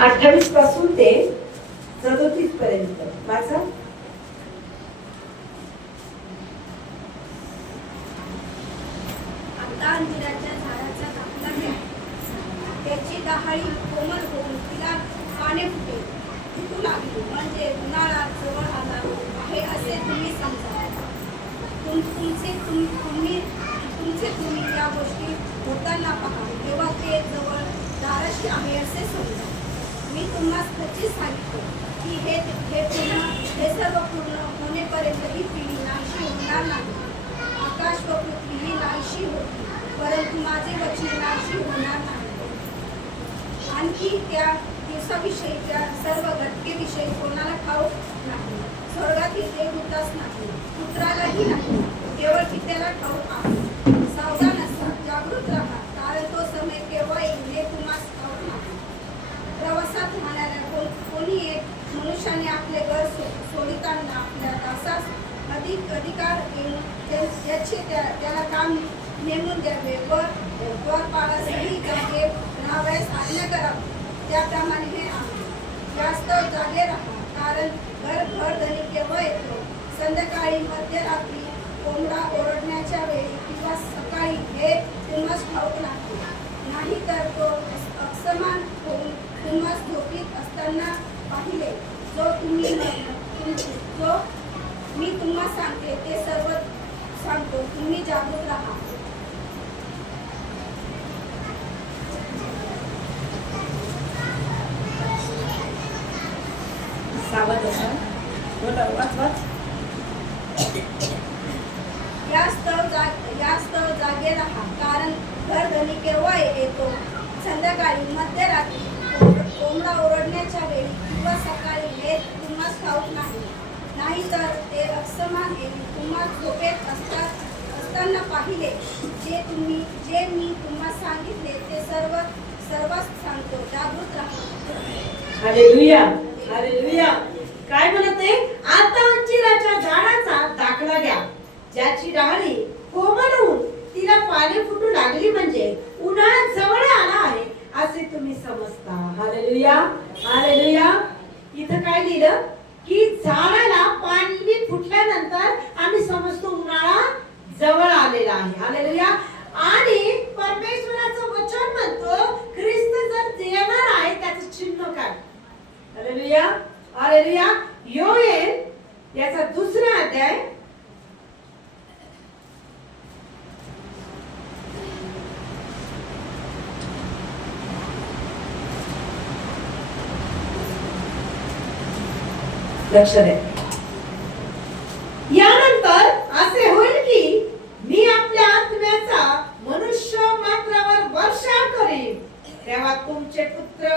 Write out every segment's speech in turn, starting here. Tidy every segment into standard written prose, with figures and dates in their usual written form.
28 पासून ते 37 पर्यंत वाचा. आता अंजिराच्या झाडाचा दाखला घ्या. त्याची डहाळी कोमल होऊन तिला पाने फुटू लागली, म्हणजे उन्हाळा जवळ आला आहे असे तुम्ही समजा. तुम्ही या गोष्टी होताना पहा, तेव्हा ते जवळ दाराशी आहे असे समजा. मी तुम्हाला नक्कीच सांगितले की हे सर्व पूर्ण होण्यापर्यंत ही पिढी नाहीशी होणार नाही. आकाश व पृथ्वी ही नाहीशी होती, परंतु माझे वचन नाहीशी होणार नाही. आणखी त्या दिवसाविषयीच्या सर्व घटनेविषयी कोणाला ठाऊक नाही, स्वर्गातील देवदूतास नाही, पुत्रालाही नाही, केवळ पित्याला ठाऊक आहे. सावधान असा, जागृत राहा, कारण तो समय केव्हा येईल हे तुम्हाला ठाऊक नाही. प्रवासात म्हणाल्या कोणी एक मनुष्याने आपले घर सोडिताना आपल्या दासास अधिकार देऊन त्याला काम नेमून द्यावे व द्वारपालासही जागे राहावयास आज्ञा करावी. त्याप्रमाणे हे आहे. जास्त जागे राहा, कारण घर धनी केव्हा येतो, संध्याकाळी, मध्यरात्री, कोंबडा ओरडण्याच्या वेळी किंवा सकाळी हे तुम्हास ठाऊक नाही तर तो अकस्मात होऊन तुम्हास झोपीत असताना पाहिले. जो मी तुम्हाला सांगते ते सर्व सांगतो, तुम्ही जागृत राहा. सावध असा. बोला, वाच. यास्तव जागे राहा, कारण घरधनी केव्हा येतो, संध्याकाळी, मध्यरात्री, कोंबडा ओरडण्याच्या वेळी किंवा सकाळी हे तुम्हाला ठाऊक नाही तर ते अकस्मात येईल. तुम्हाला झोपेत असताना पाहिले. जे मी तुम्हाला सांगितले ते सर्वच सांगतो, जागृत राहा. Hallelujah, hallelujah. काय म्हणते? आता अंजिराच्या झाडाचा दाखला घ्या, ज्याची डहाळी कोमल होऊन तिला पाने फुटू लागली, म्हणजे उन्हाळा जवळ आला आहे असे तुम्ही समजता. Hallelujah, hallelujah. इथं काय लिहिलं की झाडाला पाने फुटल्यानंतर आम्ही समजतो उन्हाळा जवळ आलेला आहे. हालेलुया. आणि परमेश्वराचं वचन म्हणतो ख्रिस्त जर येणार आहे त्याचं चिन्ह काय? Hallelujah, hallelujah. योएल याचा 2रा अध्याय 'लक्ष द्या. यानंतर असे होईल की मी आपल्या आत्म्याचा मनुष्य मात्रावर वर्षाव करीन. तेव्हा तुमचे पुत्र,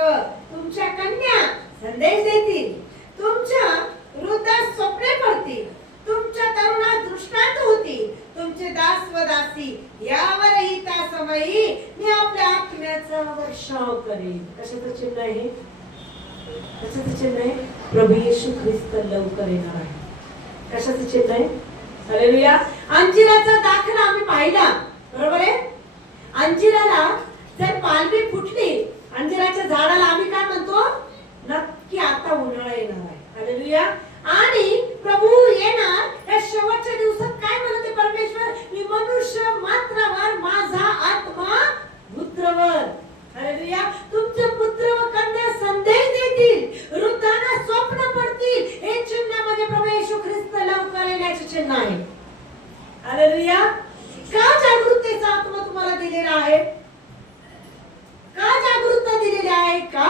तुमच्या कन्या संदेश देतील, तुमच्या वृद्धास स्वप्ने पडतील, तुमच्या तरुणास दृष्टांत होतील, तुमचे दास व दासी यावरही त्या समयी मी आपल्या आत्म्याचा वर्षाव करीन. कशाचं चिन्ह आहे? कशाचं चिन्ह आहे? प्रभू येशू ख्रिस्त लवकर येणार आहे. कशाचं चिन्ह आहे? हालेलुया. अंजिराचा दाखला आम्ही पाहिला, बरोबर आहे. अंजिराला जर पालवी फुटली, अंजिराच्या झाडाला आम्ही काय म्हणतो? नक्की आता उन्हाळा येणार आहे. हालेलुया. आणि प्रभू येणार या शेवटच्या दिवसात काय म्हणते परमेश्वर? मी मनुष्य मात्रावर माझा आत्मा उतरवल. हालेलुया. तुमचे पुत्र व कन्या संदेश देतील, वृद्धांना स्वप्न पडतील. हे चिन्ह म्हणजे प्रभू येशू ख्रिस्त लवकर येण्याचे चिन्ह आहे. हालेलुया. का जागृतीचा आत्मा तुम्हाला दिलेला आहे? का जागृतता दिलेली आहे? का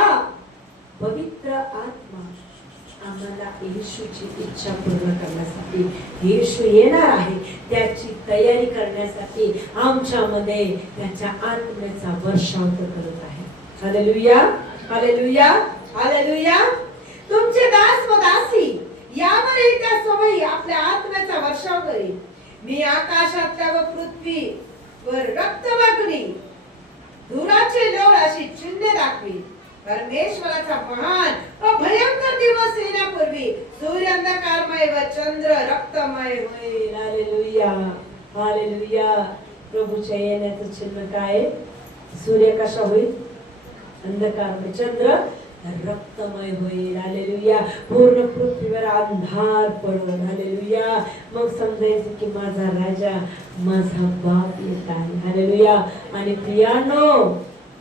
पवित्र आत्मा आम्हाला येशूची इच्छा पूर्ण करण्यासाठी, येशू येणार आहे त्याची तयारी करण्यासाठी आमच्यामध्ये त्याच्या आत्म्याचा वर्षाव करत आहे. Hallelujah, hallelujah, hallelujah. तुमचे दास व दासी यावरही त्या समयी आपल्या आत्म्याचा वर्षाव करीन. मी आकाशातल्या व पृथ्वीवर रक्तवाग्नी, धुराचे लोळ अशी चिन्हे दाखवीन. परमेश्वराचा महान व भयंकर दिवस येण्यापूर्वी सूर्य अंधकारमय व चंद्र रक्तमय होईल. Hallelujah, hallelujah. प्रभूच्या येण्याचं चिन्ह काय? सूर्य कसा होईल? अंधकारमय, चंद्र रक्तमय होईल. हालेलुया. पूर्ण पृथ्वीवर अंधार पडेल. हालेलुया. मग समजायचं की माझा राजा, माझा बाप येत आहे. हालेलुया. आणि प्रियानो,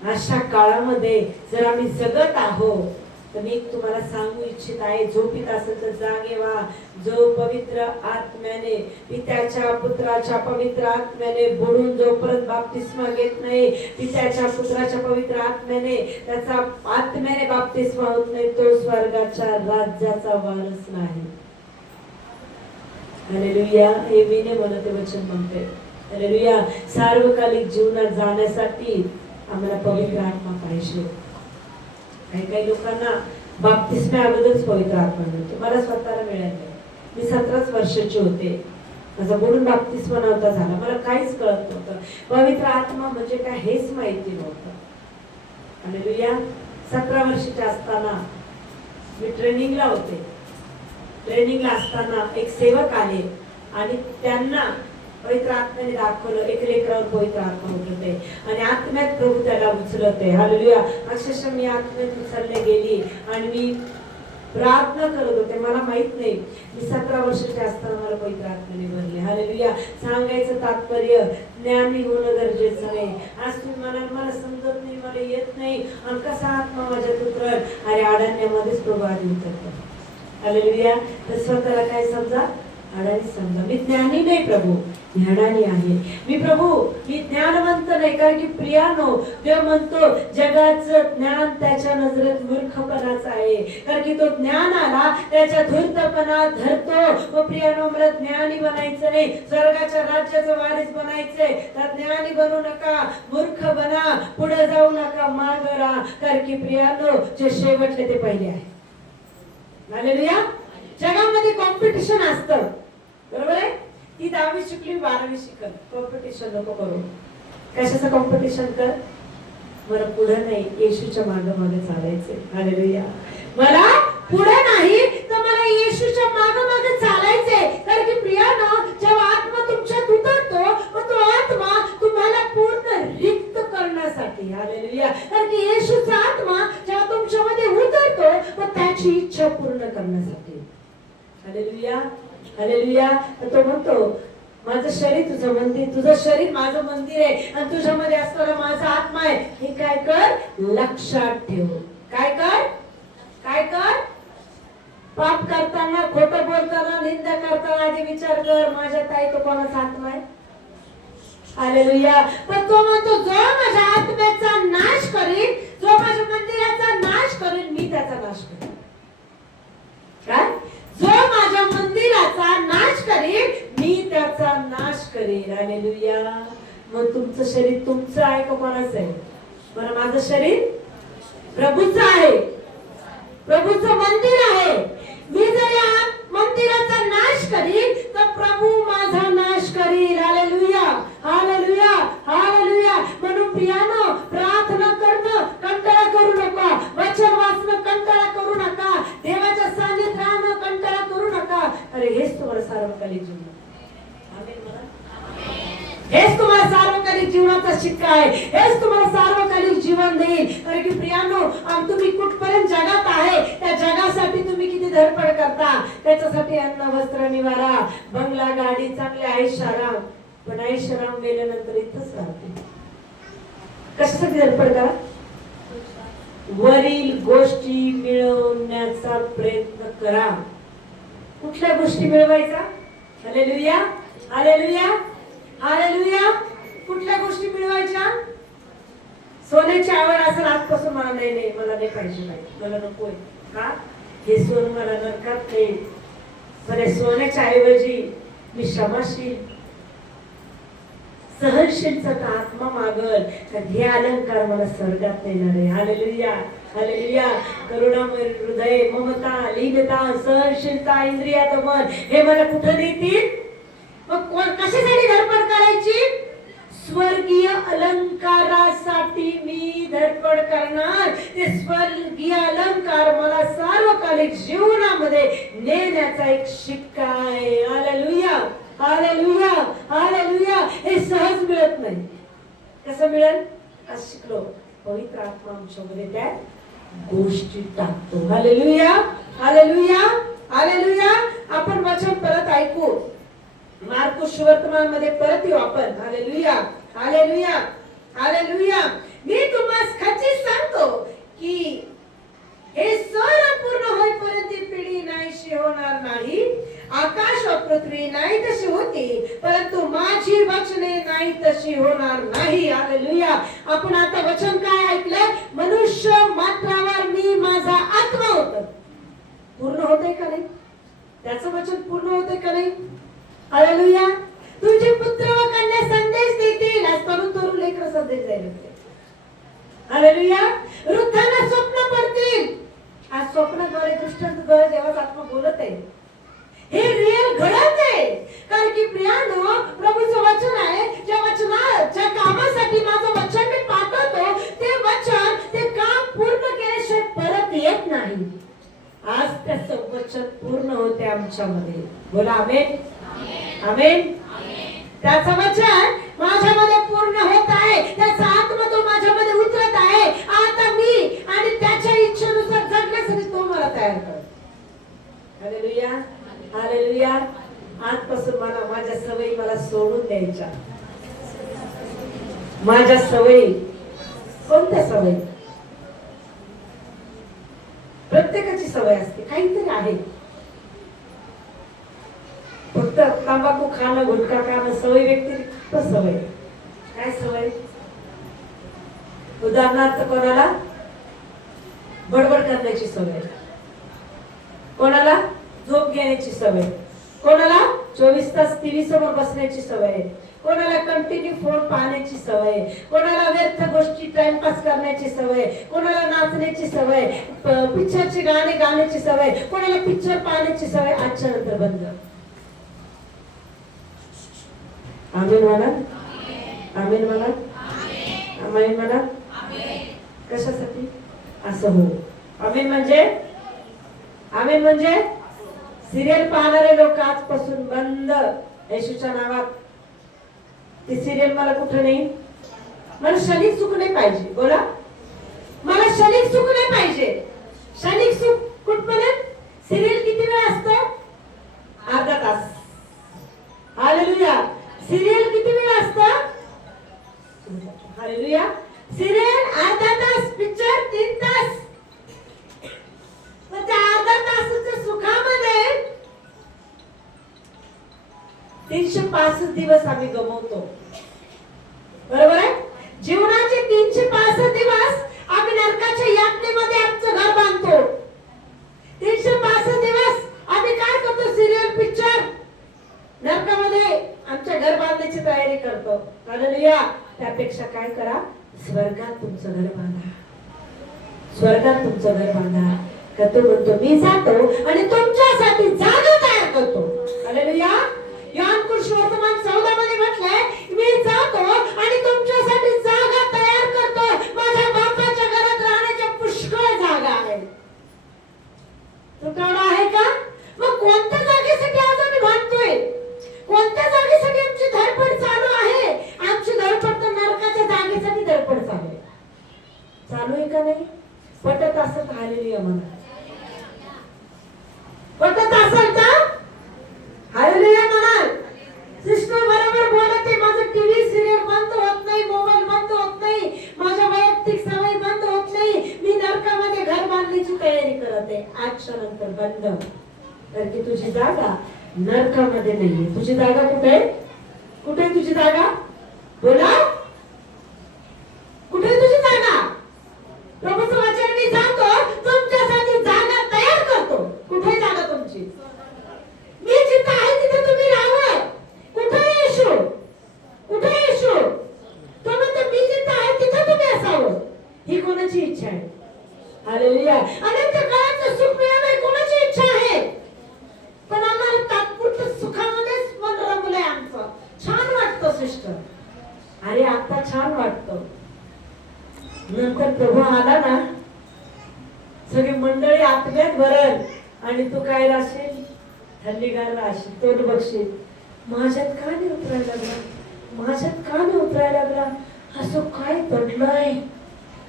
अशा काळामध्ये जर आम्ही जगत आहोत तर मी तुम्हाला सांगू इच्छित आहे, झोपीत असेल तर जागे व्हा. जो पवित्र आत्म्याने, पित्याच्या पुत्राच्या पवित्र आत्म्याने बुडून जोपर्यंत बाप्तिस्मा घेत नाही, पित्याच्या पुत्राच्या पवित्र आत्म्याने त्याचा आत्म्याने बाप्तिस्मा होत नाही, तो स्वर्गाच्या राज्याचा वारस नाही. हालेलुया. हे मी नाही म्हणत, ते वचन म्हणते. हालेलुया. सार्वकालिक जीवनात जाण्यासाठी आम्हाला पवित्र आत्मा पाहिजे. काही लोकांना बाप्तिस्मा अगोदरच पवित्र आत्मा मिळतो. मला स्वतःला मिळालं. मी 17 वर्षाची होते, माझा बुडून बाप्तिस्मा नव्हता झाला, मला काहीच कळत नव्हतं. पवित्र आत्मा म्हणजे काय हेच माहिती नव्हतं. हालेलुया. 17 वर्षाची असताना मी ट्रेनिंगला होते. ट्रेनिंगला असताना एक सेवक आले आणि त्यांना पवित्र आत्म्याने दाखवलं, एक लेकरावर पवित्र आत्मा उतरते आणि आत्म्यात प्रभू त्याला उचलते. हालेलुया. अक्षरशः मी आत्म्यात उचलले गेली आणि मी प्रार्थना करत होते. मला माहित नाही, मी 17 वर्षाची असताना मला पवित्र आत्म्याने भरले. हालेलुया. सांगायचं तात्पर्य, ज्ञानी होणं गरजेचं नाही. आज तुम्ही म्हणाल मला समजत नाही, मला येत नाही, आणि कसा आत्मा माझ्यात उतरल. अरे अडण्यामध्येच प्रभू आधी उतरतो. हालेलुया. तर स्वतःला काय समजा, अडाणी समजा. मी ज्ञानी नाही प्रभू, ज्ञानानी आहे. मी ज्ञानवंत नाही. कारण की प्रियानो, देव म्हणतो जगाचं ज्ञान त्याच्या नजरेत मूर्खपणाच आहे. कारण की तो ज्ञानाला त्याच्या धूर्तपणा धरतो. व प्रियानो, मला ज्ञानी बनायचं नाही, स्वर्गाच्या राज्याचं वारीस बनायचंय. तर ज्ञानी बनू नका, मूर्ख बना, पुढे जाऊ नका, मागे राहा. कारण की प्रियानो, जे शेवटले ते पहिले आहे. हालेलुया. जगामध्ये कॉम्पिटिशन असतं, बरोबर आहे. ती 10वी शिकली, 12वी शिकल, कॉम्पिटिशन नको करू. कशाचं कॉम्पिटिशन कर? मला पुढे नाही, येशूच्या मागे मागे चालायचे. हालेलुया. मला पुढे नाही तर मला येशूच्या मागे मागे चालायचे. कारण की प्रियानो, जेव्हा आत्मा तुमच्यात उतरतो, मग तो आत्मा तुम्हाला पूर्ण रिक्त करण्यासाठी. हालेलुया. कारण की येशूचा आत्मा जेव्हा तुमच्यामध्ये उतरतो, मग त्याची इच्छा पूर्ण करण्यासाठी. हालेलुया. हालेलुया. तो म्हणतो माझं शरीर तुझं मंदिर, तुझं शरीर माझं मंदिर आहे आणि तुझ्यामध्ये असणारा माझा आत्मा आहे. हे काय कर, लक्षात ठेव. काय कर, काय कर? पाप करताना, खोटं बोलताना, निंदा करताना आधी विचार कर, माझ्यात आहे तो कोणाचा आत्मा आहे. हालेलुया. पण तो म्हणतो जो माझ्या आत्म्याचा नाश करील, जो माझ्या मंदिराचा नाश करील, मी त्याचा नाश करेन. काय? जो माझ्या मंदिराचा नाश करेल, मी त्याचा नाश करेल. हालेलुया. मग तुमचं शरीर तुमचं आहे का कोणाचं आहे? बरं, माझं शरीर प्रभूचं आहे, प्रभूचं मंदिर आहे. मी जर या मंदिराचा नाश करील तर प्रभू माझा नाश करील. हालेलुया. हालेलुया. हालेलुया. म्हणून प्रियानो, प्रार्थना करणं कंटाळा करू नका, वचन वाचणं कंटाळा करू नका, देवाच्या सान्निध्यात राहणं कंटाळा करू नका. अरे हेच तुम्हाला सार्वकालिक जीवन, आमेन म्हणा. हेच तुम्हाला सार्वकालिक जीवनाचा शिक्का आहे. हेच तुम्हाला सार्वकालिक जीवन देईल. कारण की प्रियानो, तुम्ही कुठपर्यंत जगात आहे, त्या जगासाठी तुम्ही किती धडपड करता. त्याच्यासाठी अन्न, वस्त्र, निवारा, बंगला, गाडी, चांगले ऐशाराम. पण ऐशाराम गेल्यानंतर इथंच राहते. कशासाठी धडपड करा? वरील गोष्टी मिळवण्याचा प्रयत्न करा. कुठल्या गोष्टी मिळवायचा? हालेलुया. हालेलुया. हालेलुया. कुठल्या गोष्टी मिळवायच्या? सोन्याची आवड असेल आजपासून, मला नाही, मला नाही पाहिजे, मला नकोय. का? हे सोनं मला नरकात नाही. पण सोन्याच्या ऐवजी मी क्षमाशील, सहनशीलचा आत्मा मागल, तर हे अलंकार मला स्वर्गात नेणार आहे. हालेलुया. हालेलुया. करुणामय हृदय, ममता, लीनता, सहनशीलता, इंद्रिय दमन, हे मला कुठं नेतील? मग कशासाठी धडपड करायची? स्वर्गीय अलंकारासाठी मी धडपड करणार. ते स्वर्गीय अलंकार मला सार्वकालिक जीवनामध्ये नेण्याचा एक शिक्का आहे. हालेलुया. हालेलुया. हालेलुया. हे सहज मिळत नाही. कसं मिळेल? आज शिकलो, पवित्र आत्मा आमच्यामध्ये द्या, गोष्टी टाकतो. Hallelujah, hallelujah, hallelujah. आपण वचन परत ऐकू. मार्कुस वर्तमान मध्ये परत येऊ आपण. Hallelujah, hallelujah, hallelujah. मी तुम्हाला खचित सांगतो की हे सर्व पूर्ण होईपर्यंत ही पिढी नाहीशी होणार नाही. आकाश व पृथ्वी नाही तशी होती, परंतु माझी वचने नाही तशी होणार नाही. हालेलुया. आपण आता वचन काय ऐकलंय? मनुष्य मात्रावर मी माझा आत्मा होतो. पूर्ण होते का नाही? त्याचं वचन पूर्ण होते का नाही? हालेलुया. तुझे पुत्र व कन्या संदेश देतील. आज तरुण लेकर संदेश द्यायला. हालेलुया. वृद्धांना स्वप्न पडतील. आज स्वप्नाद्वारे दृष्टांतद्वारे देवाचा आत्मा बोलत आहे. हे रिअल घडत आहे. कारण की प्रियानो, प्रभूचं वचन आहे. ज्या कामासाठी माझं वचन मी पाठवतो, ते वचन, ते काम पूर्ण केल्याशिवाय परत येत नाही. आज त्याचं वचन पूर्ण होते आमच्यामध्ये. बोला आमेन, आमेन. त्याचं वचन माझ्यामध्ये पूर्ण होत आहे. त्याचा आत्मा तो माझ्यामध्ये उतरत आहे. आता मी आणि त्याच्या इच्छेनुसार जगण्यासाठी तो मला तयार करतो. Hallelujah, hallelujah. आजपासून मला माझ्या सवयी मला सोडून द्यायच्या. माझ्या सवयी, कोणत्या सवयी? प्रत्येकाची सवय असते, काहीतरी आहे. फक्त तंबाखू खाणं, गुटखा खाणं सवय व्यतिरिक्त सवय. काय सवय? उदाहरणार्थ, कोणाला बडबड करण्याची सवय, कोणाला झोप घेण्याची सवय, कोणाला 24 तास टीव्ही समोर बसण्याची सवय, कोणाला कंटिन्यू फोन पाहण्याची सवय, कोणाला व्यर्थ गोष्टी टाइमपास करण्याची सवय, कोणाला नाचण्याची सवय, पिक्चरची गाणे गाण्याची सवय, कोणाला पिक्चर पाहण्याची सवय. आजच्या नंतर बंद. आमेन म्हणा, आमेन म्हणा, आमेन म्हणा. कशासाठी? असं हो. आमेन म्हणजे, आमेन म्हणजे सिरियल पाहणारे लोक आजपासून बंद. येशूच्या नावात. ती सिरियल मला कुठं नाही. मला क्षणिक सुख नाही पाहिजे. बोला, मला क्षणिक सुख नाही पाहिजे. क्षणिक सुख कुठपर्यंत? सिरियल किती वेळ असतं? अर्धा तास. हालेलुया. सिरियल किती वेळ असतं? हालेलुया. सिरियल अर्धा तास, पिक्चर 3 तास. त्या अर्धा तासाच्या सुखामध्ये 365 दिवस आम्ही गमवतो. बरोबर आहे? जीवनाचे 365 दिवस आम्ही नरकाच्या यातनेमध्ये आमचं घर बांधतो. 365 दिवस आम्ही काय करतो? सिरियल, पिक्चर, नरकामध्ये आमच्या घर बांधण्याची तयारी करतो. हालेलुया. त्यापेक्षा काय करा? स्वर्गात तुमचं घर बांधा. स्वर्गात तुमचं घर बांधा. का तो म्हणतो मी जातो आणि तुमच्यासाठी जागा तयार करतो. हालेलुया. योहान सुवर्तमान 14 मध्ये म्हटलंय, मी जातो आणि तुमच्यासाठी जागा तयार करतो. माझ्या बापाच्या घरात राहण्याच्या पुष्कळ जागा आहे. तुमच्याकडे आहे का? मग कोणत्या जागेसाठी आज आम्ही भांडतोय? कोणत्या जागेसाठी आमची धडपड चालू आहे? आमची धडपड तर नरकाच्या जागेसाठी धडपड चालू आहे. चालू आहे का नाही? पटत असत हालेलुया म्हणा. पटत असेल तर हालेलुया म्हणाल. सिस्टर बरोबर बोलते. माझं टीव्ही सिरियल बंद होत नाही, मोबाईल बंद होत नाही, माझ्या वैयक्तिक सवयी बंद होत नाही. मी नरकामध्ये घर बांधण्याची तयारी करते. आजच्या नंतर बंद. कारण की तुझी जागा नरकामध्ये नाहीये. तुझी जागा कुठे? कुठे तुझी जागा? बोला, कुठे तुझी जागा? प्रभूचं वचन, मी जातो तुमच्यासाठी जागा तयार करतो. कुठे जागा तुमची? मी जिथे आहे तिथे तुम्ही राहावं. कुठे येशू? कुठे येशू? तो म्हणतो मी जिथे आहे तिथे तुम्ही असावं. ही कोणाची इच्छा आहे? हालेलुया. अनंत काळाचं सुख मिळावं कोणाची इच्छा आहे? पण आम्हाला तात्पुरतं सुखामध्येच मन रमलंय आमचं. छान वाटतं सिस्टर. अरे आता छान वाटतं. नंतर प्रभू आला ना, सगळी मंडळी आत्म्यात भरल आणि तू काय राहशील? थंडीगार राहशील. तोंड बघशील, माझ्यात का नाही उतरायला लागला? माझ्यात का नाही उतरायला लागला? असं काय पडलंय?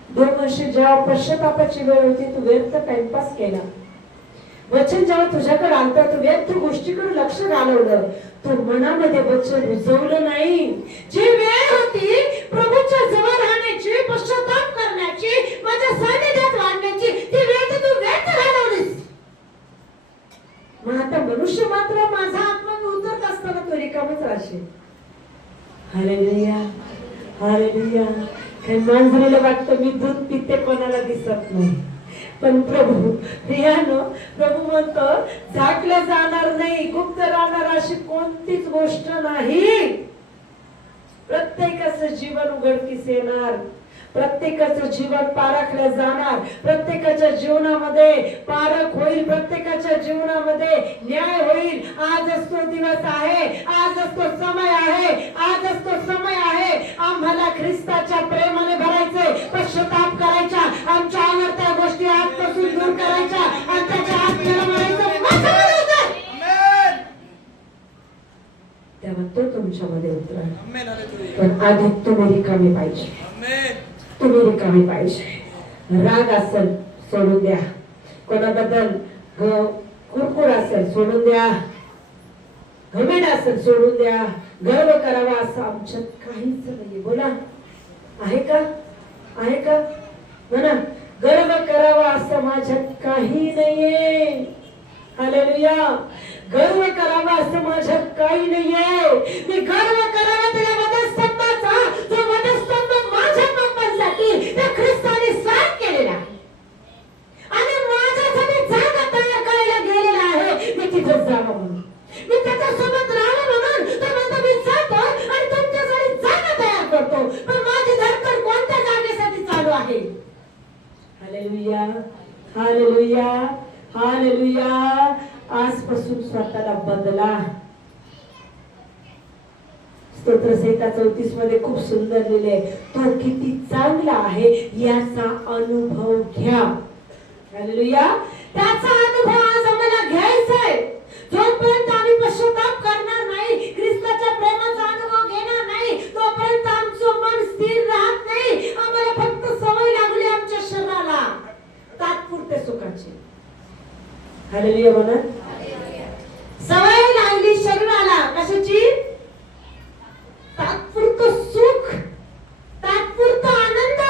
2 वर्ष जेव्हा पश्चातापाची वेळ होती तू व्यर्थ टाइमपास केला. वचन जेव्हा तुझ्याकडे आलतं तू व्यर्थ गोष्टीकडे लक्ष घालवलं. तू मनामध्ये वचन रुजवलं नाही. जी वेळ होती प्रभूच्या जवळ राहण्याची, पश्चाताप करण्याची, माझ्या सानिध्यात वाढण्याची, ती वेळ तू व्यर्थ घालवलीस. मग आता मनुष्य मात्र माझा आत्मा उतरत असताना तो रिकामच राहशील. Hallelujah, hallelujah. काही मांजरीला वाटतं मी दूध पिते, कोणाला दिसत नाही. पण प्रभू प्रियानो, प्रभू म्हणतो झाकल्या जाणार नाही, गुप्त राहणार अशी कोणतीच गोष्ट नाही. प्रत्येकाचं जीवन उघडकीस येणार, प्रत्येकाचं जीवन पारखलं जाणार, प्रत्येकाच्या जीवनामध्ये पारख होईल, प्रत्येकाच्या जीवनामध्ये न्याय होईल. आजच तो दिवस आहे, आजच तो समय आहे, आजच तो समय आहे. आम्हाला ख्रिस्ताच्या प्रेमाने भरायचे, पश्चाताप करायचा, आमच्या आवडत्या गोष्टी आजपासून दूर करायच्या आणि त्याच्या आत्म्याला म्हणायचं तेव्हा तो तुमच्यामध्ये उतरा. पण आधी तुम्ही रिकामी पाहिजे, तुम्ही रिकामी पाहिजे. राग असेल सोडून द्या, कोणाबद्दल कुरकुर असेल सोडून द्या, घमेंड असेल सोडून द्या, गर्व करावा असं आमच्यात काहीच नाही. बोला, आहे का? आहे का? म्हणा, गर्व करावा असं माझ्यात काही नाहीये. हालेलुया. गर्व करावा असं माझ्यात काही नाहीये. मी गर्व करावा त्या वधस्तंभाचा, जो वधस्तंभ माझ्या पापांसाठी त्या ख्रिस्ताने साफ केलेला आणि माझ्यासाठी जागा तयार करायला गेलेला आहे. मी तिथं जावं म्हणून, मी त्याच्यासोबत राहावं म्हणून तो म्हणतो मी जातो आणि तुमच्यासाठी जागा तयार करतो. पण माझी धडपड कोणत्या जागेसाठी चालू आहे? Hallelujah, hallelujah, hallelujah. आजपासून स्वतःला बदला. स्तोत्रसंहिता 34 मध्ये खूप सुंदर लिहिले, तो किती चांगला आहे याचा अनुभव घ्या. हालेलुया. त्याचा अनुभव आज आम्हाला घ्यायचा आहे. जोपर्यंत आम्ही पश्चाताप करणार नाही, ख्रिस्ताच्या प्रेमाचा अनुभव घेणार नाही, तोपर्यंत आमचं मन स्थिर राहत नाही. आम्हाला फक्त सवय लागली आमच्या शरीराला तात्पुरत्या सुखाची. हालेलुया म्हणा. सवय लागली शरीराला कशाची? तात्पुरतं सुख, तात्पुरता आनंद.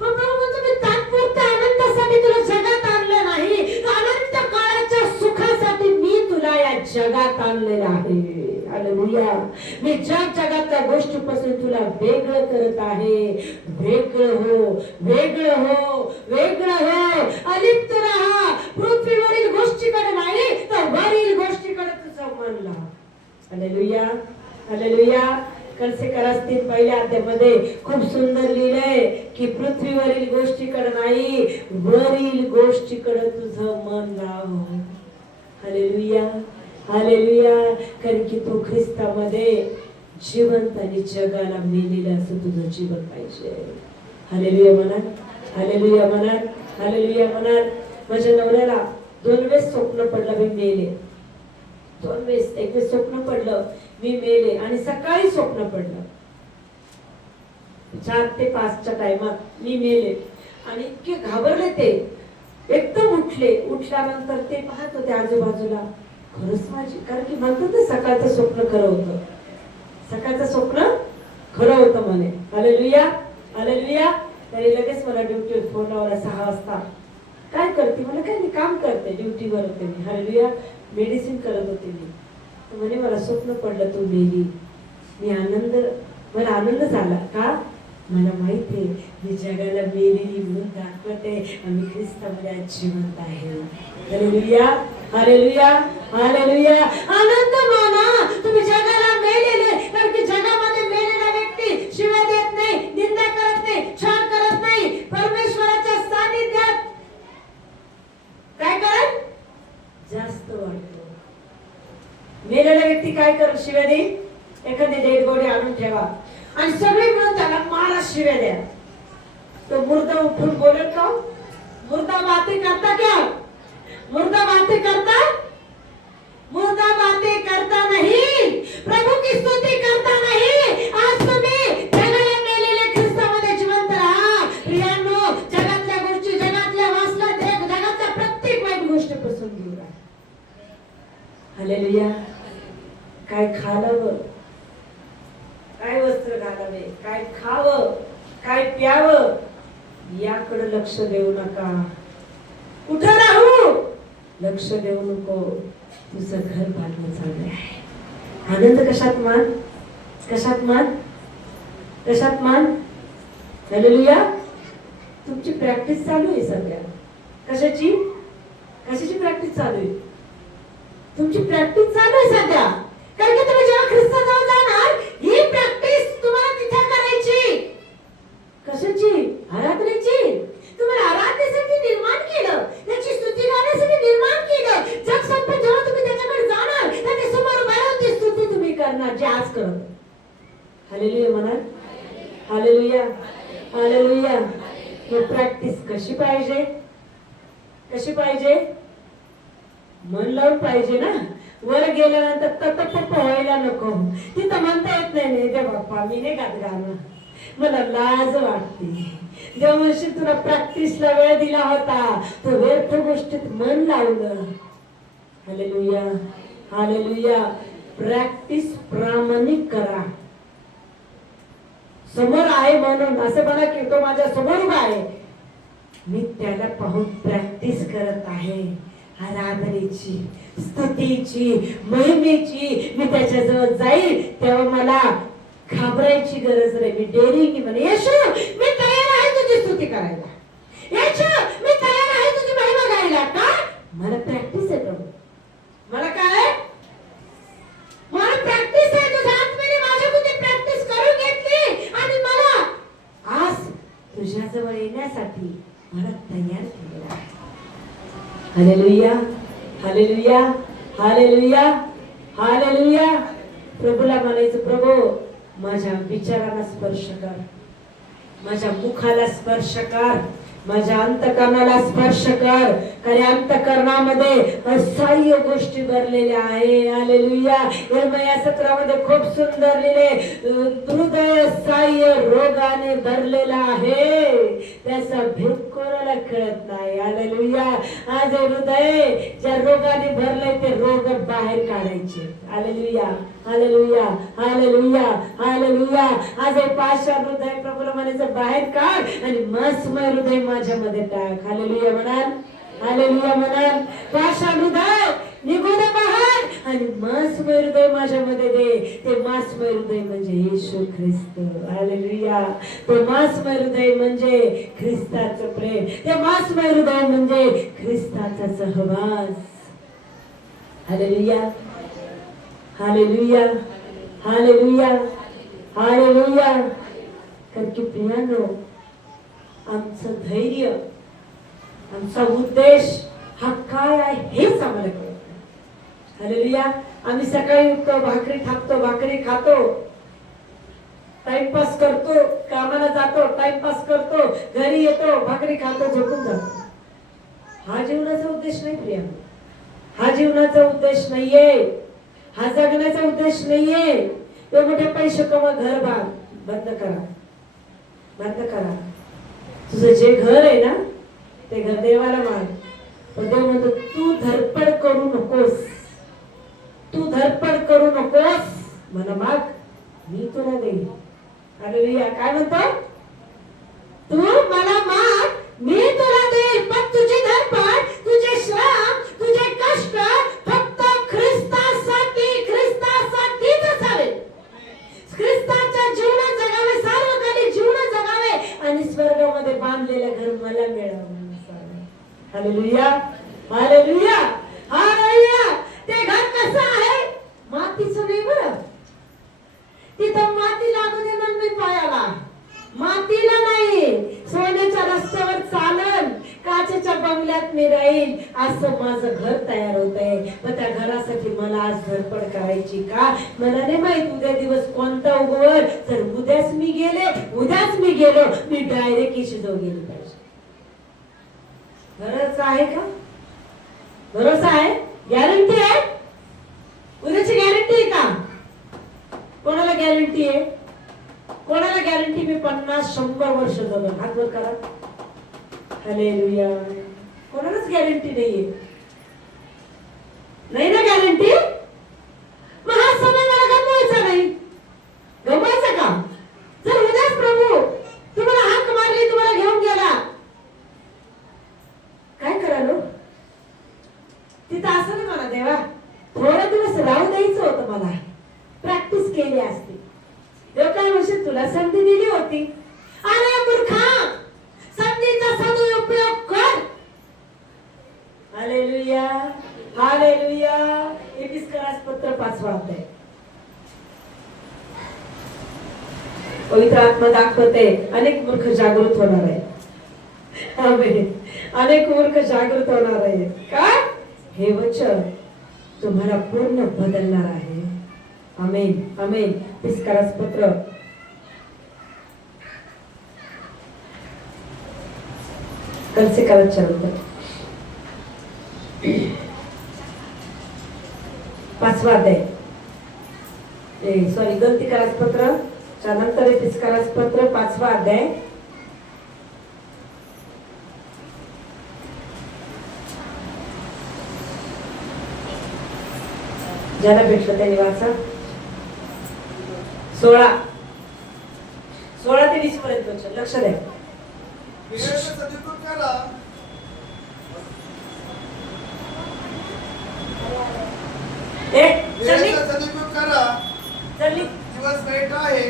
मग प्रभू म्हणतो मी तात्पुरत्या आनंदासाठी तुला जगात आणलं नाही, अनंत काळाच्या सुखासाठी मी तुला या जगात आणलेलं आहे. हालेलुया. मी जगातल्या गोष्टीपासून तुला वेगळं करत आहे. वेगळं हो, वेगळं हो, वेगळं हो. अलिप्त राहा. पृथ्वीवरील गोष्टीकडे नाही तर वरील गोष्टीकडे तुझं मन लाव. Hallelujah, hallelujah. कलसेकर 3 अध्यायामध्ये खूप सुंदर लिहिलंय की पृथ्वीवरील गोष्टीकडे नाही, वरील गोष्टीकडे तुझं मन लाव. Hallelujah, hallelujah. कारण की तू ख्रिस्तामध्ये जिवंत आणि जगाला मेलेलं असं तुझं जीवन पाहिजे. हालेलुया म्हणा, हालेलुया म्हणा, हालेलुया म्हणा. माझ्या नवऱ्याला 2 वेळेस स्वप्न पडलं मी मेले. 2 वेळेस. एक वेळेस स्वप्न पडलं मी मेले आणि सकाळी स्वप्न पडलं 4 ते 5च्या टायमात मी मेले आणि इतके घाबरले ते. एकदम उठले. उठल्यानंतर ते पाहत होते आजूबाजूला. खरंच माझी, कारण की म्हणतात ते सकाळचं स्वप्न खरं होतं, सकाळचं स्वप्न खरं होतं म्हणे. Hallelujah, hallelujah. तरी लगेच मला ड्युटीवर फोन लावला 6 वाजता. काय करते? मला काय, मी काम करते, ड्युटीवर होते मी. हालेलुया. मेडिसिन करत होते मी. म्हणे मला स्वप्न पडलं तू मेली. मला आनंद झाला. का? मला माहिती आहे मी जगाला मेलेली म्हणून दाखवते आम्ही ख्रिस्तामध्ये आज जिवंत आहे. Hallelujah, hallelujah, hallelujah. आनंद माना. तुम्ही जगाला मेलेले, कारण की जगामध्ये मेलेला व्यक्ती शिवाय देत नाही, निंदा करत नाही, छान करत नाही. परमेश्वराच्या सानिध्यात काय करत? जास्त वाढतो. मेलेला व्यक्ती काय करत? शिव्या देईल. एखादी डेड बॉडी आणून ठेवा आणि सगळे मिळून त्याला मारा, शिव्या द्या. तो मुर्दा उठून बोलेल का? मुर्दा बातें करता क्या? मुर्दा बातें करता? मुर्दा बातें करता नहीं, प्रभु की स्तुति करता नहीं. आज तुम्ही जगाला मेलेले ख्रिस्तामध्ये जिवंत राहा. प्रियांनो, हालेलुया. काय खालावं, काय वस्त्र घालावे, काय खावं, काय प्यावं, याकडे लक्ष देऊ नका. कुठं राहू लक्ष देऊ नको. तुझं घर बांधणं चालू आहे. आनंद कशात मान, कशात मान, कशात मान. हालेलुया. तुमची प्रॅक्टिस चालू आहे सध्या. कशाची, कशाची प्रॅक्टिस चालू आहे? तुमची प्रॅक्टिस चालू आहे सध्या. कारण की तुम्ही जेव्हा ख्रिस्ताजवळ जाणार, ही प्रॅक्टिस तुम्हाला तिथे करायची. कशाची? आराधनेची. तुम्हाला आराधनेसाठी निर्माण केलं, त्याची स्तुती गाण्यासाठी निर्माण केलं. जग संपत जेव्हा तुम्ही त्याच्याकडे जाणार, त्याच्या समोर उभा राहून ती स्तुती तुम्ही करणार, जे आज करत. हालेलुया म्हणा. Hallelujah, hallelujah. ही प्रॅक्टिस कशी पाहिजे, कशी पाहिजे? मन लावून पाहिजे ना. वर गेल्यानंतर तटपट व्हायला नको. तिथं म्हणता येत नाही, नाही ते बाप्पा मी नाही गात गाणं, मला लाज वाटते. जेव्हा म्हणशील तुला प्रॅक्टिसला वेळ दिला होता, तो व्यर्थ गोष्टीत मन लावलं. Hallelujah, hallelujah. प्रॅक्टिस प्रामाणिक करा. समोर आहे म्हणून असं म्हणा की तो माझ्या समोर उभा आहे, मी त्याला पाहून प्रॅक्टिस करत आहे. आराधनेची, स्तुतीची, महिमेची. मी त्याच्याजवळ जाईल तेव्हा मला घाबरायची गरज नाही. मी डेअरिंग म्हणे, येशू मी तयार आहे तुझी स्तुती करायला. येशू मी तयार आहे तुझी महिमा गायला. का? मला प्रॅक्टिस आहे प्रभू. मला काय? मला प्रॅक्टिस आहे. तुझ्या आत्म्याने माझ्यामध्ये प्रॅक्टिस करून घेतली आणि मला आज तुझ्याजवळ येण्यासाठी मला तयार केलेला आहे. Hallelujah, hallelujah, hallelujah, hallelujah. प्रभूला म्हणायचं, प्रभू माझ्या विचाराला स्पर्श कर, माझ्या मुखाला स्पर्श कर, माझ्या अंतकरणाला स्पर्श कर. कारण अंतकरणामध्ये असह्य गोष्टी भरलेल्या आहे. हालेलुया. यिर्मया 17 मध्ये खूप सुंदर लिहिले, हृदय असह्य रोगाने भरलेला आहे, त्याचा भेद कोणाला कळत नाही. हालेलुया. आज हृदय ज्या रोगाने भरलंय ते रोग बाहेर काढायचे. Hallelujah, hallelujah, hallelujah, hallelujah. आज हे पाषाण हृदय प्रभूला म्हणायचं बाहेर काढ आणि मस्मय हृदय माझ्यामध्ये टाक. हालेलुया म्हणाल, हालेलुया म्हणाल. पाषाण हृदय निघू दे बाहेर आणि मस्मय हृदय माझ्यामध्ये दे. ते मस्मय हृदय म्हणजे येशू ख्रिस्त. हालेलुया. तो मस्मय हृदय म्हणजे ख्रिस्ताचं प्रेम. ते मस्मय हृदय म्हणजे ख्रिस्ताचा सहवास. Hallelujah, hallelujah, hallelujah, hallelujah. कारण की प्रियानो, आमचं धैर्य, आमचा उद्देश हा काय आहे हेच आम्हाला कळत नाही. हालेलुया. आम्ही सकाळी उठतो, भाकरी थापतो, भाकरी खातो, टाइमपास करतो, कामाला जातो, टाइमपास करतो, घरी येतो, भाकरी खातो, झोपून जातो. हा जीवनाचा उद्देश नाही प्रिया. हा जीवनाचा उद्देश नाहीये. हा जगण्याचा उद्देश नाहीये. तो मोठे पैसे कमा, घर बांध. बंद करा, बंद करा. तुझं जे घर आहे ना ते घर देवाला माग. पण देव म्हणतो तू धडपड करू नकोस, तू धडपड करू नकोस, मला माग, मी तुला देईन. हालेलुया. काय म्हणतो? तू मला माग, मी तुला देईन. पण तुझी धडपड, तुझे श्रम, तुझे कष्ट फक्त ख्रिस्तासाठी, ख्रिस्तासाठीच असावे. ख्रिस्ताच्या जीवन जगावे, सार्वकालिक जीवन जगावे आणि स्वर्गामध्ये बांधलेलं घर मला मिळावं. Hallelujah, hallelujah, hallelujah. ते घर कसं आहे? मातीचं नाही बरं. तिथं माती लागू देणार नाही पायाला, मातीला नाही. सोन्याच्या रस्त्यावर चालन, काचेच्या बंगल्यात मी राहील, असं माझं घर तयार होत आहे. पण त्या घरासाठी मला आज धडपड करायची का? मला नाही माहित उद्या दिवस कोणता उगवल. तर उद्याच मी गेले, उद्याच मी गेलो, मी डायरेक्ट येशूजवळ गेली पाहिजे. भरोसा आहे का? भरोसा आहे? गॅरंटी आहे? उद्याची गॅरंटी आहे का? कोणाला गॅरंटी आहे? कोणाला गॅरंटी मी 50-100 वर्ष जगल? हात वर करा. हालेलुया. कोणालाच गॅरंटी नाहीये. नाही ना गॅरंटी? देवा, थोडे दिवस राहू द्यायचं होतं मला, प्रॅक्टिस केली असती. देव काय म्हणशील, तुला संधी दिली होती. अरे मूर्खा, संधीचा सदुपयोग कर. Hallelujah, hallelujah. एफिसकरास पत्र 5 अध्याय. पवित्र आत्मा दाखवते अनेक मूर्ख जागृत होणार आहे. आमेन. अनेक मूर्ख जागृत होणार आहे. का? हे वचन तुम्हाला पूर्ण बदलणार आहे. आमेन, आमेन. एफिसकरास पत्र 5 अध्याय. सॉरी, गलतीकारास पत्र नंतर एफिसकरास पत्र 5 अध्याय. ज्याला भेटलं त्यांनी वाचा. 16 ते 20 पर्यंत वचन. लक्ष द्या. वेळेचा सदुपयोग करा. वेळेचा सदुपयोग करा. चलली. दिवस वाईट आहे.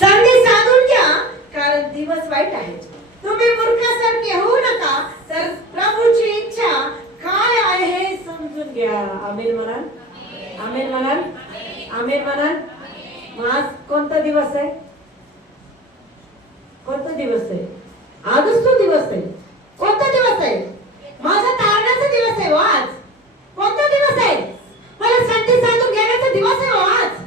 संधी साधून घ्या, कारण दिवस वाईट आहे. तुम्ही मूर्खासारखे होऊ नका, तर प्रभूची इच्छा काय आहे हे समजून घ्या. आमेन म्हणाल, आमेन म्हणाल, आमेन म्हणाल. मग आज कोणता दिवस आहे? कोणता दिवस आहे? आजच तो दिवस आहे. कोणता दिवस आहे? माझा तारण्याचा दिवस आहे. आज कोणता दिवस आहे? मला संधी साधून घेण्याचा दिवस आहे. आज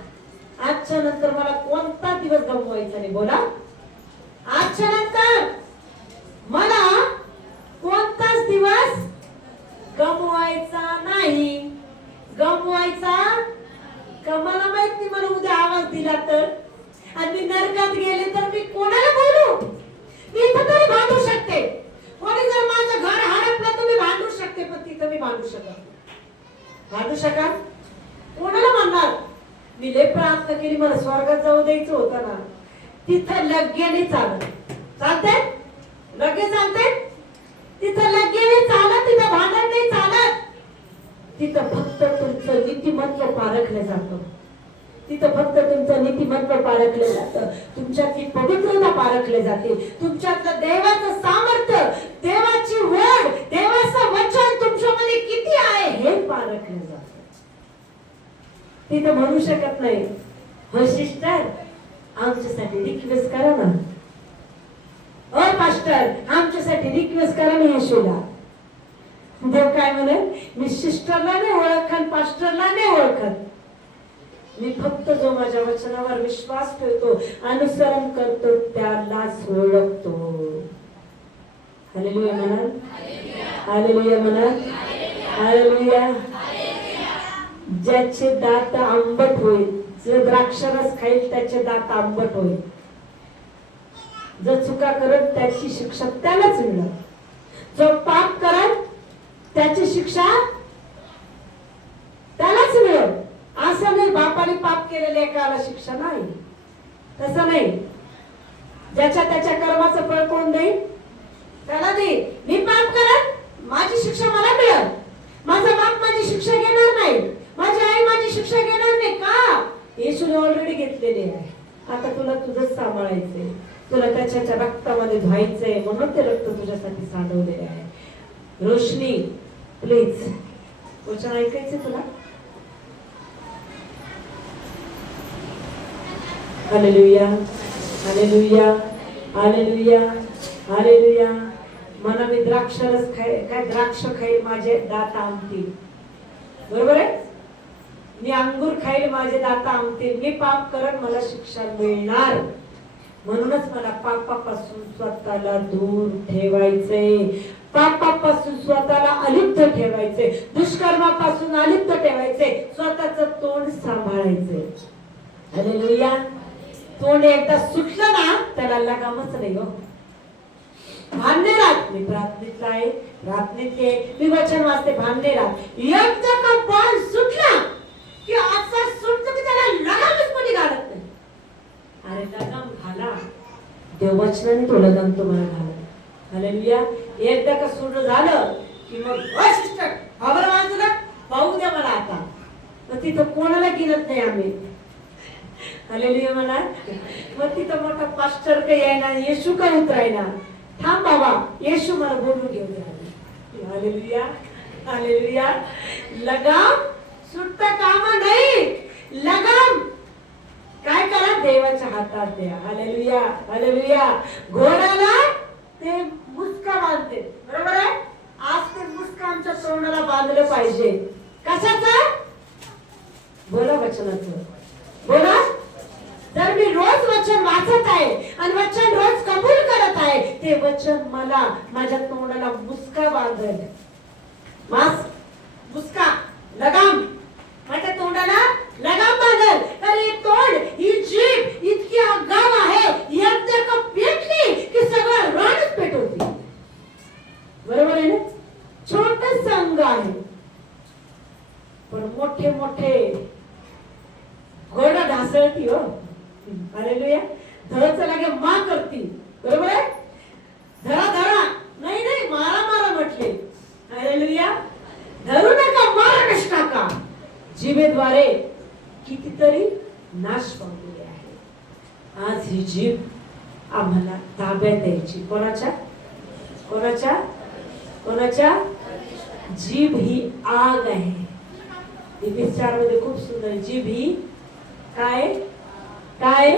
आजच्या नंतर मला कोणता दिवस गमवायचा नाही. बोला. आजच्या नंतर मला कोणताच दिवस गमवायचा नाही. गमवायचा का मला माहित नाही. मला उद्या आवाज दिला तर आणि मी नरकात गेले तर मी कोणाला बोलू? मी इथं तरी भांडू शकते. कोणी जर माझं घर हडपलं तर मी भांडू शकते, पण तिथं मी भांडू शकत नाही. भांडू शकाल? कोणाला म्हणणार? मी लय प्रार्थना केली, मला स्वर्गात जाऊ द्यायचं होतं ना. तिथं लग्याने चालत. चालते? लग्गे चालते? तिथं लगेच चालत, तिथं भांडण नाही चालत. तिथं फक्त तुमचं नीतिमत्व पारखलं जातं. तिथं फक्त तुमचं नीतिमत्व पारखलं जातं. तुमच्यातली पवित्रता पारखली जाते. तुमच्यातलं देवाचं सामर्थ्य, देवाची वड, देवाचं वचन तुमच्यामध्ये किती आहे हे पारखलं जातं. तिथं म्हणू शकत नाही, हो सिस्टर आमच्यासाठी रिक्वेस्ट करा ना. ओ पास्टर आमच्यासाठी रिक्वेस्ट करा ना येशूला. देव काय म्हणे? मी सिस्टरला नाही ओळखत, पास्टरला नाही ओळखत. मी फक्त जो माझ्या वचनावर विश्वास ठेवतो, अनुसरण करतो, त्यालाच ओळखतो. हालेलुया म्हणाल, हालेलुया म्हणाल, हालेलुया. ज्याचे दात आंबट होईल, जो द्राक्षरस खाईल त्याचे दात आंबट होईल. जो चुका करत त्याची शिक्षा त्यालाच मिळेल. जो पाप करत त्याची शिक्षा त्यालाच मिळेल. असं नाही बापाने पाप केलेल्या एकाला शिक्षा नाही, तसं नाही. ज्याच्या त्याच्या कर्माचं फळ कोण देईल? त्याला देईल. मी पाप करत माझी शिक्षा मला मिळेल. माझा बाप माझी शिक्षा घेणार नाही, माझी आई माझी शिक्षा घेणार नाही. का? येशूने ऑलरेडी घेतलेले आहे. आता तुला तुझंच सांभाळायचंय, तुला त्याच्या रक्तामध्ये धुवायचंय, म्हणून ते रक्त तुझ्यासाठी सांडवलेले आहे. रोशनी प्लीज वचन ऐकायचं तुला. Hallelujah, hallelujah, hallelujah, hallelujah. मला मी द्राक्षरस काय द्राक्ष खाईल माझे दात आंबतील. बरोबर आहे? मी अंगूर खाईल माझे दात आंबतील. मी पाप करत मला शिक्षा मिळणार. म्हणूनच मला पापापासून स्वतःला दूर ठेवायचंय. पापापासून स्वतःला अलिप्त ठेवायचंय. दुष्कर्मापासून अलिप्त ठेवायचंय. स्वतःचं तोंड सांभाळायचंय. हालेलुया. तोंड एकदा सुटलं ना त्याला लगामच नाही हो. भांडणे राहत. मी प्रार्थनेतला आहे, प्रार्थनेतले मी वचन वाचते. भांडणे राहत. एकदा का बॉल सुटला की असा सुटतो की त्याला लगामच कोणी घालत नाही. अरे लगाम घाला. देववचनाने तो लगाम तुम्हाला घाला. हालेलुया. एकदा का सुरू झालं की मग सिस्टर हवं बाजूला पाहू द्या मला आता. मग तिथं कोणाला गिनत नाही आम्ही. हालेलुया म्हणा. मग तिथं मोठा पास्टर काही आहे ना, येशू का उतरायना. थांब बाबा, येशू मला बोलून घेऊन द्या. Hallelujah hallelujah. लगाम सुटता कामा नाही. लगाम काय करा, देवाच्या हातात द्या. Hallelujah hallelujah. घोड्याला ते मुसका बांधते, बरोबर आहे. आज ते मुसका आमच्या तोंडाला बांधलं पाहिजे. कशाचं? बोला वचनाचं, बोला. जर मी रोज वचन वाचत आहे आणि वचन रोज कबूल करत आहे, ते वचन मला माझ्या तोंडाला मुसका बांधेल. मुसका लगाम माझ्या तोंडाला लगाम बांधेल. तर हे तोंड, ही जीभ इतकी आगाऊ आहे, एकदा का पेटली की सगळं रानच पेटवते. बरोबर आहे ना. छोटस अंग आहे पण मोठे मोठे घोडा ढासळती. हो हालेलुया. धडचं लागे मा करती. बरोबर आहे. धरा धरा नाही नाही, मारा मारा म्हटले. हालेलुया. धरू नका, मारा कश टाका. जिभेद्वारे कितीतरी नाश पावलेले आहे. आज ही जीभ आम्हाला ताब्यात द्यायची. कोणाच्या कोणाच्या कोणाच्या? जीभ ही आग आहे. इफिस 4 मध्ये खूप सुंदर, जीभ ही काय काय?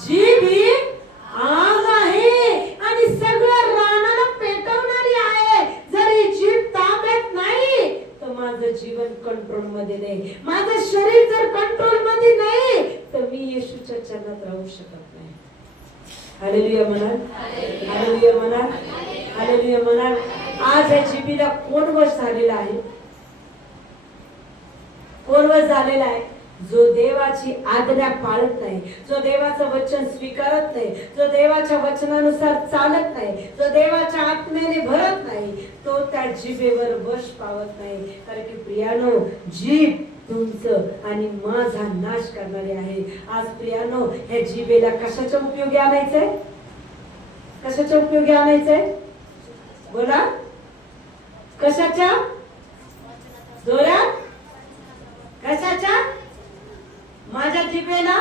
जीभ ही आग आहे आणि सगळं रानाला पेटवणारी आहे. जर ही जीभ ताब्यात नाही तर माझं जीवन कंट्रोल मध्ये नाही, माझं शरीर जर कंट्रोल मध्ये नाही तर मी येशूच्या चरणात राहू शकत नाही. हालेलुया म्हणा. हालेलुया म्हणा. हालेलुया म्हणा. आज या जीभीला कोण वश झालेला आहे? कोण वश झालेला आहे? जो देवाची आज्ञा पाळत नाही, जो देवाचं वचन स्वीकारत नाही, जो देवाच्या वचनानुसार चालत नाही, जो देवाच्या आत्म्याने भरत नाही, तो त्या जिभेवर वश पावत नाही. कारण की प्रियानो, जीभ तुमचं आणि माझा नाश करणारी आहे. आज प्रियानो, ह्या जिभेला कशाच्या उपयोगी आणायचंय? कशाच्या उपयोगी आणायचंय? बोला. कशाच्या? जोरात. कशाच्या? माझ्या जिभेला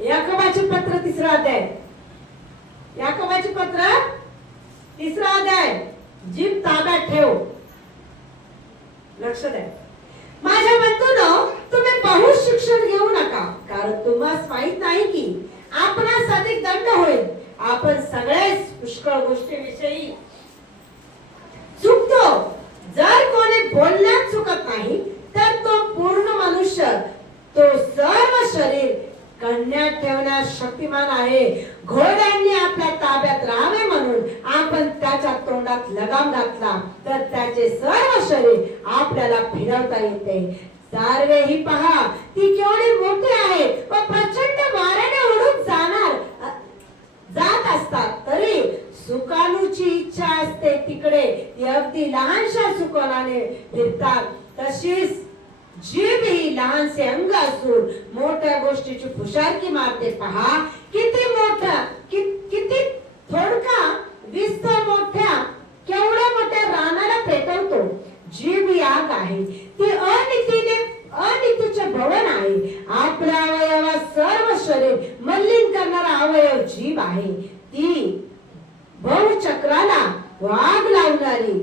याकोबाचे पत्र 3 अध्याय, याकोबाचे पत्र 3 अध्याय, जीभ ताब्यात ठेव. लक्ष द्या. माझ्या बंधूंनो, तुम्ही बहु शिक्षण घेऊ नका, कारण तुम्हाला माहित नाही की आपणास अधिक दंड होईल. आपण सगळेच पुष्कळ गोष्टीविषयी चुकतो. जर कोणी बोलण्यात चुकत नाही तर तो पूर्ण मनुष्य, तो सर्व शरीर कण्यात ठेवण्यास शक्तिमान आहे. घोड्यांनी आपल्या ताब्यात राहावे म्हणून आपण त्याच्या तोंडात लगाम घातला तर त्याचे सर्व शरीर आपल्याला फिरवता येते. सारवे ही पहा, ती केवढी मोठी आहे व प्रचंड वाऱ्याने उडून जात असतात. तरी सुकाणूची इच्छा असते तिकडे ती अगदी लहानशा सुकानाने फिरतात. तशीच जीभ ही लहानसे अंग असून मोठ्या गोष्टीची फुशारकी मारते. पहा किती मोठा, किती थोडका विस्तार मोठ्या, केवढ्या मोठ्या रानाला पेटवतो. जीभ ही आग आहे, ती अनितीचे भवन आहे. आपल्या अवयवात सर्व शरीर मलिन करणारा अवयव जीभ आहे. ती बहुचक्राला वाघ लावणारी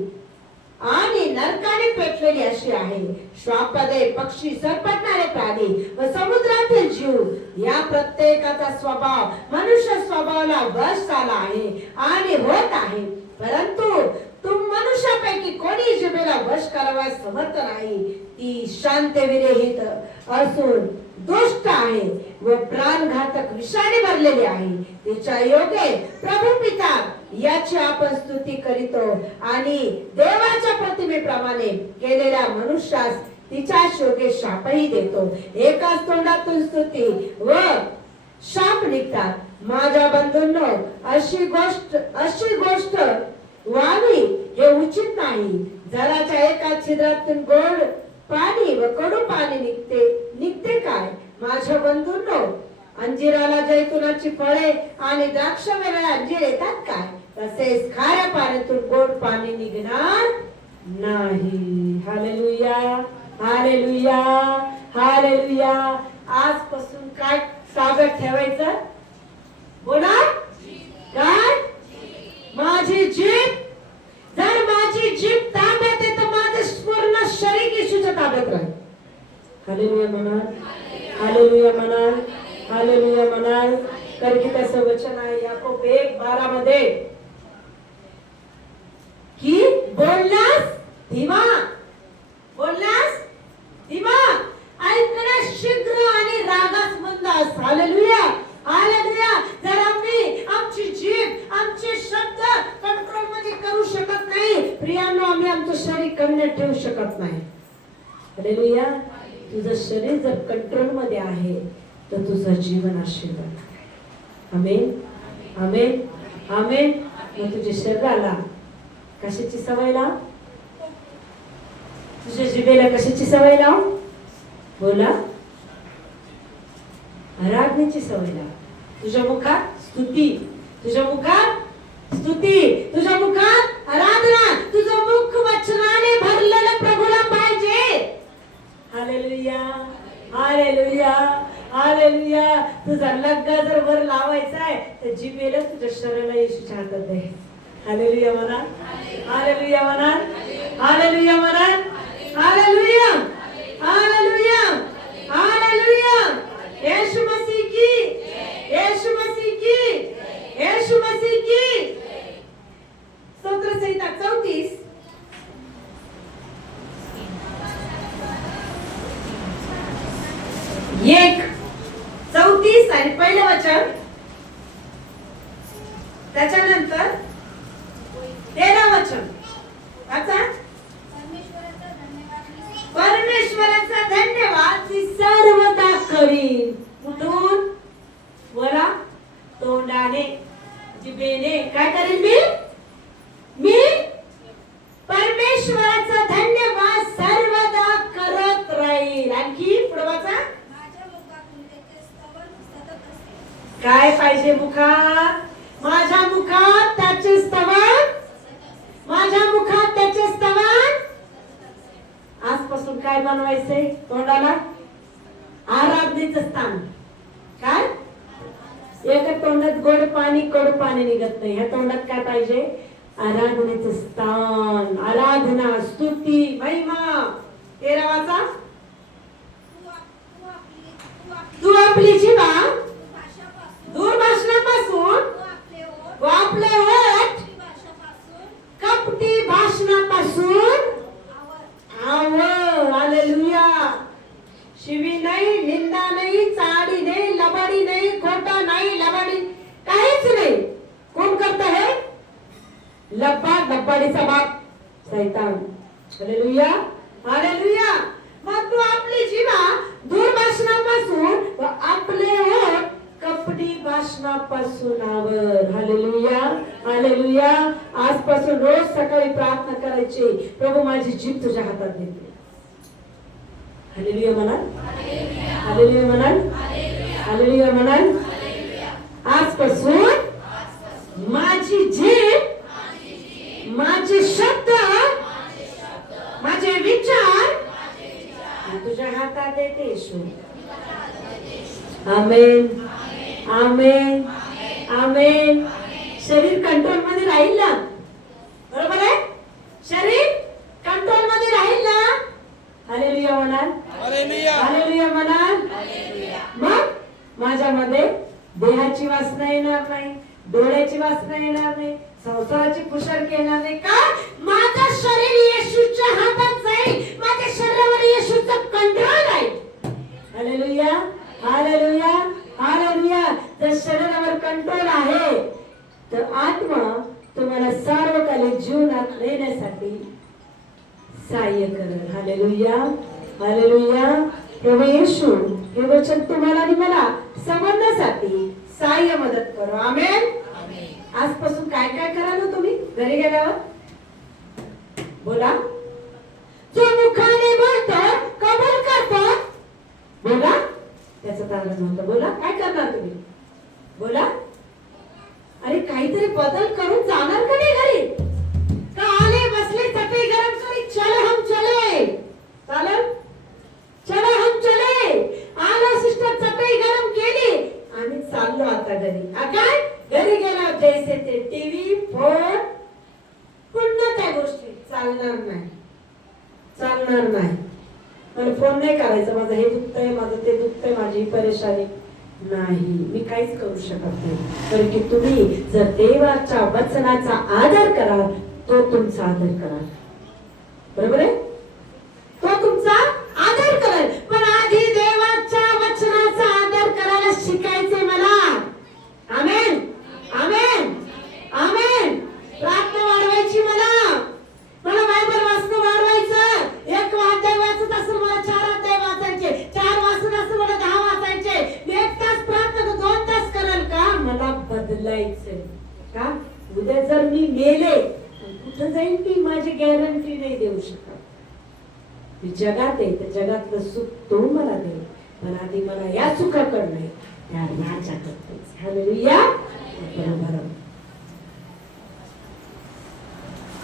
आणि नरकाने पेटलेली अशी आहे. श्वापदे, पक्षी, सरपटणारे प्राणी व समुद्रातील जीव या प्रत्येकाचा स्वभाव मनुष्य स्वभावाला वश झाला आहे आणि होत आहे. परंतु तुम मनुष्यापैकी कोणी जिभेला वश करावयास समर्थ नाही. ती शांतविरहित असून दुष्ट आहे व प्राणघातक विषाने भरलेली आहे. तिच्या योगे प्रभू पिता याची आपण स्तुती करीतो आणि देवाच्या प्रतिमेप्रमाणे केलेल्या मनुष्यास तिच्या योगे शापही देतो. एकाच तोंडातून स्तुती व शाप निघतात. माझ्या बंधूंनो, अशी गोष्ट व्हावी हे उचित नाही. जराच्या एका छिद्रातून गोड पाणी व कडू पाणी निघते काय? माझ्या बंधूंनो, अंजिराला जैतुनाची फळे आणि द्राक्ष वेळेला अंजीर येतात काय? तसेच खाऱ्या पाण्यातून गोड पाणी निघणार नाही. Hallelujah, hallelujah, hallelujah. आजपासून काय ताब्यात ठेवायचं? बोला. काय? माझी जीभ. जर माझी जीभ ताब्यात आहे तर माझं पूर्ण शरीर येशूच्या ताब्यात राहील. हालेलुया म्हणाल, हालेलुया म्हणाल, हालेलुया म्हणाल. कारण की त्याचं वचन आहे याकोब 1:12 मध्ये की बोललास धीमा, बोललास धीमा, ऐकण्यास शीघ्र आणि रागास मंद अस. Hallelujah, hallelujah. जर आम्ही आमची जीभ, आमचे शब्द कंट्रोल मध्ये करू शकत नाही प्रियांनो, आम्ही आमचं शरीर कंट्रोल ठेवू शकत नाही. हालेलुया. तुझं शरीर जर कंट्रोल मध्ये आहे तर तुझं जीवन आशीर्वाद. आमेन, आमेन, आमेन. मग तुझ्या शरीराला कशाची सवय लाव? तुझ्या जिभेला कशाची सवय लाव? बोला. आराधनेची सवय लाव. तुझ्या मुखात स्तुती, तुझ्या मुखात स्तुती, तुझ्या मुखात आराधना. तुझं मुख वचनाने भरलेलं प्रभूला पाहिजे. Hallelujah, hallelujah, hallelujah. तुझा लग्गा जर वर लावायचा आहे तर जिभेला तुझ्या शरीराला येशूच्या हातात दे. हालेलुया म्हणा, हालेलुया म्हणा, हालेलुया म्हणा, हालेलुया, हालेलुया, हालेलुया. येशू मसीह की, येशू मसीह की, येशू मसीह की. स्तोत्र संहिता 34 1:34 आणि पहिलं वचन. त्याच्यानंतर 13 वचन वाचा. परमेश्वराचा धन्यवाद मी सर्वदा करीन. कुठून? वरा तोंडाने, जिभेने. काय करेन मी? मी परमेश्वराचा धन्यवाद सर्वदा करत राहील. आणखी पुढे वाचा. काय पाहिजे मुखात? माझ्या मुखात त्याचे स्तवन, माझ्या मुखात त्याचे स्तवन. आजपासून काय बनवायचंय तोंडाला? आराधनेचं स्थान. काय? एका तोंडात गोड पाणी कडू पाणी निघत नाही. ह्या तोंडात काय पाहिजे? आराधनेचं स्थान, आराधना, स्तुती, महिमा. 13 वाचा. तू आपली जीवा दूरभाषणापासून व आपले ओठ कपटी भाषणापासून आवर. हालेलुया. शिवी नाही, निंदा नाही, चाडी नाही, लबाडी नाही, खोटा नाही, लबाडी काहीच नाही. कोण करत हे? लबाडीचा बाप शैतान. Hallelujah, hallelujah. मग तू आपली जीवा दूरभाषणापासून व आपले ओठ कपटी भाषणापासून आवर. Hallelujah, hallelujah. आजपासून रोज सकाळी प्रार्थना करायची, प्रभू माझी जीभ तुझ्या हातात देते. हालेलुया म्हणाल, हालेलुया म्हणाल, हालेलुया म्हणाल. आजपासून माझी जीभ, माझे शब्द, माझे विचार तुझ्या हातात देते येशू. आमेन, आमेन, आमेन. शरीर कंट्रोल मध्ये राहील ना? बरोबर आहे? शरीर कंट्रोल मध्ये राहील ना? हालेलुया म्हणाल, हालेलुया, हालेलुया म्हणाल. मग माझ्यामध्ये देहाची वासना येणार नाही, डोळ्याची वासना येणार नाही, संसाराची कुशलकी येणार नाही. का? माझं शरीर येशूच्या हातात जाईल. माझ्या शरीरावर येशूचा कंट्रोल आहे. Hallelujah, hallelujah, hallelujah. जर शरीरावर कंट्रोल आहे तर आत्मा तुम्हाला सार्वकालिक जीवनात नेण्यासाठी सहाय्य करेल. Hallelujah, hallelujah. प्रभू येशू हे वचन तुम्हाला आणि मला समजण्यासाठी सहाय्य मदत करो. आमेन. आजपासून काय काय करा ना तुम्ही घरी गेल्यावर? बोला. जो मुखाने बोलतो, कबूल करतो, बोला त्याचं कारण म्हणतो. बोला. काय करणार तुम्ही? बोला. अरे काहीतरी बदल करून जाणार का नाही घरी? का आले बसले चटई गरम करी चल हम चले? चालेल? चलो हम चले. आला सिस्टर चटई गरम केली आणि चाललो आता घरी. काय घरी गेला जैसे ते टीव्ही फोन पुन्हा त्या गोष्टी चालणार नाही. चालणार नाही. मला फोन नाही करायचा, माझं हे दुखतंय, माझं ते दुखतंय, माझी परेशानी नाही, मी काहीच करू शकत नाही. कारण की तुम्ही जर देवाच्या वचनाचा आदर कराल तो तुमचा आदर कराल. बरोबर आहे? तो तुमचा आदर करेल. पण आधी देवाच्या वचनाचा आदर करायला शिकायचे मला. आमेन आमेन आमेन. प्रार्थना वाढवायची मला बायबल वाचणं वाढवायचं. एक अध्याय वाचत असेल मला 4 अध्याय वाचायचे, 4 वाचत असेल मला 10 वाचायचे. मी 1 तास प्रार्थना 2 तास करेल का? मला बदलायचंय का? उद्या जर मी मेले कुठं जाईल ती माझी गॅरंटी नाही देऊ शकत. मी जगात आहे तर जगातलं सुख तो मला देईल, पण आधी मला या सुखाकडनं त्या माझ्याकडे. हालेलुया. बरोबर.